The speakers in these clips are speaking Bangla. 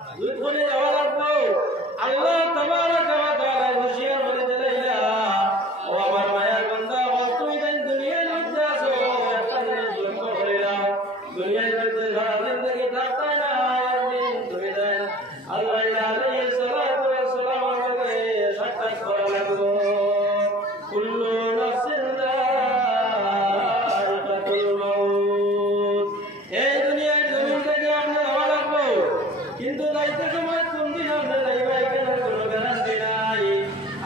দুই করে যাওয়া লাগবো। আল্লাহ তাবারাকা ওয়া তাআলা হুঁশিয়ার করে দিলাইলা, ও আমার মায়ের বান্দা, তুমি যেন দুনিয়ার মধ্যে আছো, একটা জিনিস লক্ষ্য করিলাম, দুনিয়ার মধ্যে সারা জিন্দগি থাকতে না, একদিন তুমি যেন আল্লাহ আলাইহিস সালাতু ওয়াস সালাম আমাকে সাক্ষাৎ করা লাগবো। কুল্লু নাফসিন যায়িকাতুল মাউত। এই দুনিয়ার জমিন থেকে আমরা যাওয়া লাগবো, কিন্তু যাইতে সময় কোন দিন আপনি যাইবা এখানে কোনো গ্যারান্টি নাই।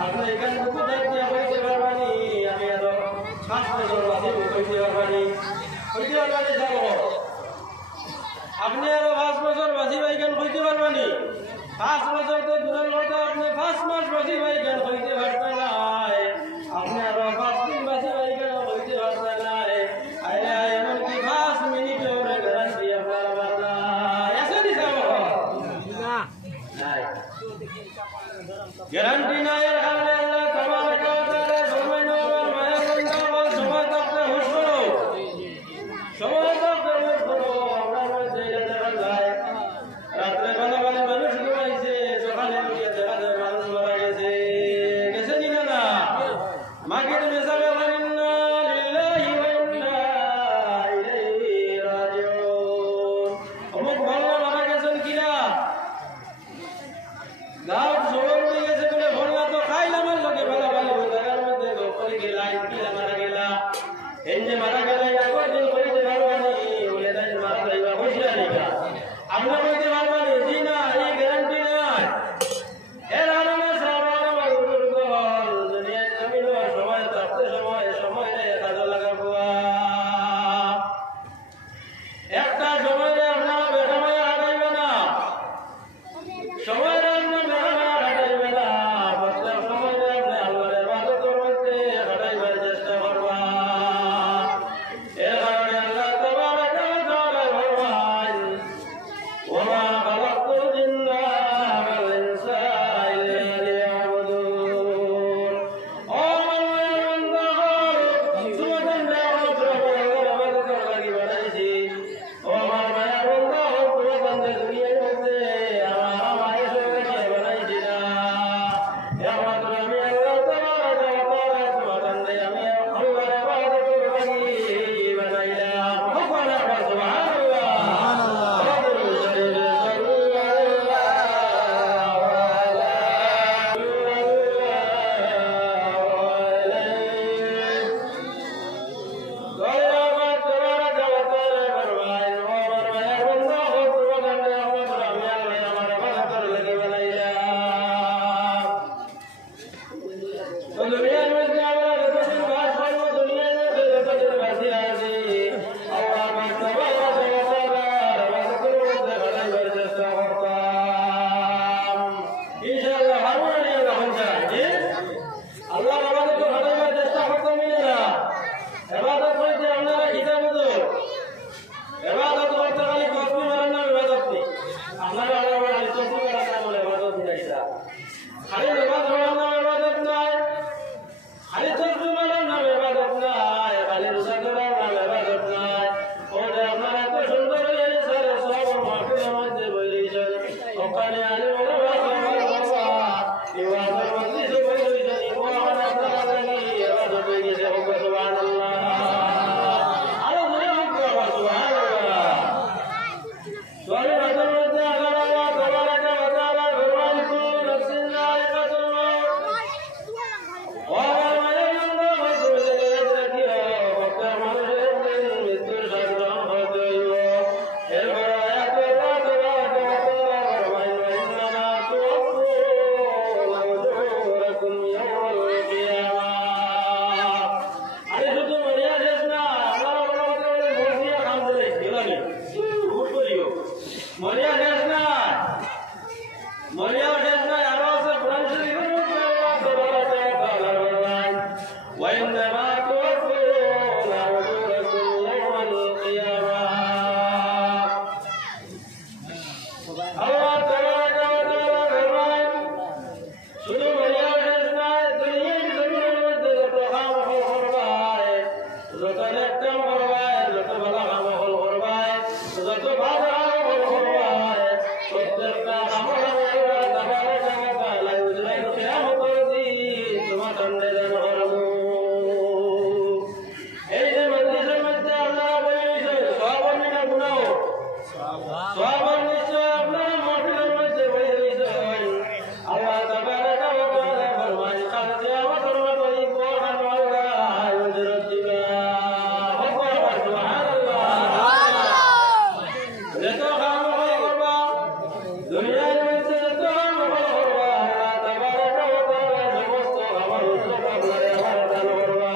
আপনি এখান থেকে যাইতে হইতে পারবানি, আমি আরো 5 বছর বাঁচিব হইতে পারবানি যাব। আপনি আরো 5 বছর বাঁচিব এখান হইতে পারবানি। 5 বছর তো দূরের কথা, আপনি 5 মাস বাঁচিব এখান হইতে পারবেন না। আপনি আরো 5 দিন বাঁচিব এখান হইতে পারবেন না। আরে এমনকি 5 মিনিটের গ্যারান্টি আপনার আমার নাই। আছে নি স্যার? গ্যারান্টি নাই। এর কারণে আল্লাহ তাবারাকা ওয়া তাআলা ফরমায়, আমার মায়ের বান্দা, আমার সময় থাকতে হুঁশ করো, সময় থাকতে হুঁশ করো। আপনার মধ্যে এটা দেখা যায়, রাত্রে বেলা মানুষ ঘুমাইছে, সকালে উঠে দেখা যায় মানুষ মারা গেছে। গেছে নি না? মাকে তুমি যাবে ইন্না লিল্লাহি ওয়া ইন্না ইলাইহি রাজিউন। অমুক ভাল্লা মারা গেছেন কিনা, গাঁও শহর হয়ে গেছে বলে ভরলা তো খাইলাম আর লোকে ভালো ভালো জায়গার মধ্যে করে গেলা, কিলা মারা গেলা, এই যে মারা গেলা একবার দিন করিতে পারবানি, বলে তাই মারা যাইবা বসিয়া নিকা আমরা বলতে পারবানি জি না, এই গ্যারান্টি নাই। এর কারণে সাহাবারা আমার বুজুর্গ হল, দুনিয়ার জমিন সময় থাকতে সময় কাজে লাগাবো। একটা সময় আপনারা বেসময় হারাইবে না, সময় যত ভালো সবার নিশ্চয় আপনারা মাহফিলের মধ্যে বসে রয়েছেন। আল্লাহ তাবারাকা ওয়া তাআলা ফরমান খালতে আমাদের মতো এই কোরআন ওয়ালা হযরত দিবা সুবহানাল্লাহ যত কাম করবা দুনিয়ার মধ্যে যত কাম করবা আল্লাহ তাবারাকা ওয়া তাআলা সমস্ত আমার উত্তর আপনারা আমার দান করবা।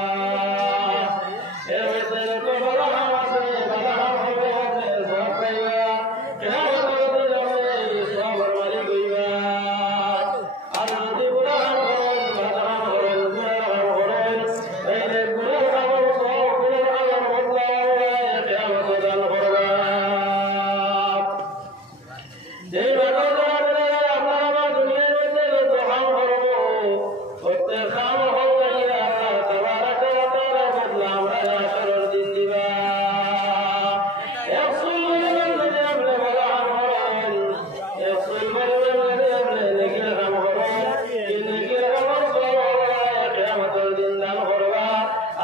এর মধ্যে যত বড় কাম আছে বড় কাম হবে সব পাইবা কিয়ামত পর্যন্ত যাবে সবার মালিক হইবা। আর যদি গুনাহ করেন বাদাম করেন গুনাহ করেন তাইলে গুনাহ কাম সব গুনাহ কাম বদলা কিয়ামত দান করবা। যেই বান্দা আপনারা দুনিয়ার মধ্যে যত কাম করবো প্রত্যেক কাম হবে আল্লাহ তাবারাকা ওয়া তাআলা বদলা আমরা হাসরের দিন দিবা। একশোল পরিমাণ যদি আপনি ভালো কাম করেন একশোল পরিমাণ যদি আপনি নেকির কাম করেন এই নেকির কামের সওয়াব আল্লাহ কিয়ামতের দিন দান করবা।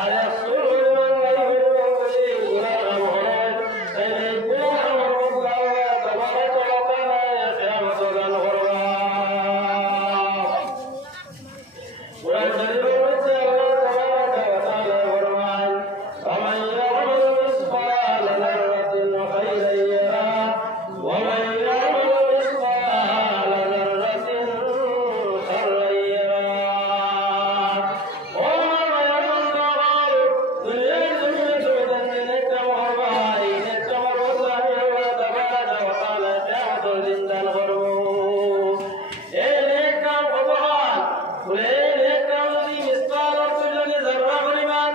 আর একশোল পরিমাণ যদি গুনাহ কাম করেন তাইলে গুনাহ কামের বদলা আল্লাহ তাবারাকা ওয়া তাআলা কিয়ামতে দান করবা। কুরআন শরীফের মধ্যে আল্লাহ তাবারাকা ওয়া তাআলা ফরমান ফামান ইয়া'মাল মিসকাল যাররাতিন খায়রান ইয়ারা ওয়া মান ইয়া'মাল মিসকাল যাররাতিন শাররান ইয়ারা। ও আমার বান্দাগণ দুনিয়ার জমিনে যতদিন নেক কাম করবা এই নেক কামের বদলা আমি আল্লাহ তাবারাকা ওয়া তাআলা কিয়ামতের দিন দান করব। এই নেক কাম কতক্ষণ এই নেক কাম যদি মিসকাল অর্থ যদি যাররা পরিমাণ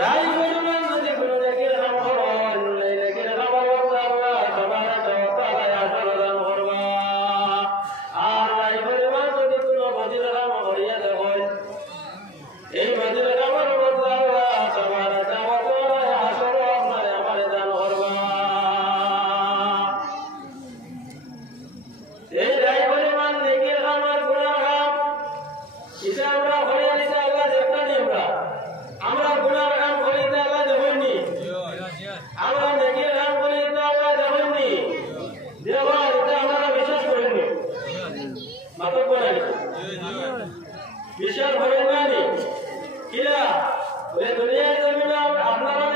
রাই পরিমাণ যদি কোনো নেকির কাম করেন এই নেকির কামের বদলা আল্লাহ তাবারাকা ওয়া তাআলা আজর দান করবা। আর রাই পরিমাণ যদি কোনো বদির কাম করিয়া দেখেন এই বদির কামের বদলা আল্লাহ তাবারাকা ওয়া তাআলা আজর আপনার আমার দান করবা। এই রাই পরিমাণ নেকির কাম আর গুনাহ কাম এটা আমরা করিয়া দিতে আল্লাহ দেখতে নি আমরা গুনাহ কাম করিতে আল্লাহ দেখেননি আমরা নেকির কাম করিতে আল্লাহ দেখেননি দেওয়া এটা আমরা বিশ্বাস করিনি মাতব করেন বিশ্বাস করেন না নি কিলা ওই দুনিয়ার জমিনে আপনারা